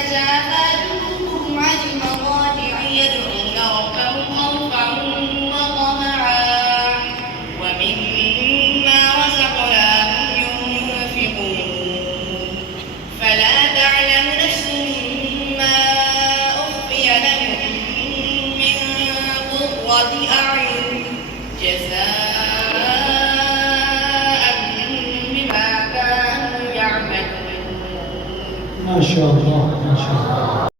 تتجافى جنوبهم عن المضاجع يدعون ربهم خوفا وطمعا ومما رزقناهم ينفقون فلا تعلم نفس ما أخفي لهم من قرة أعين جزاء بما كانوا يعملون. ما شاء الله ما شاء الله.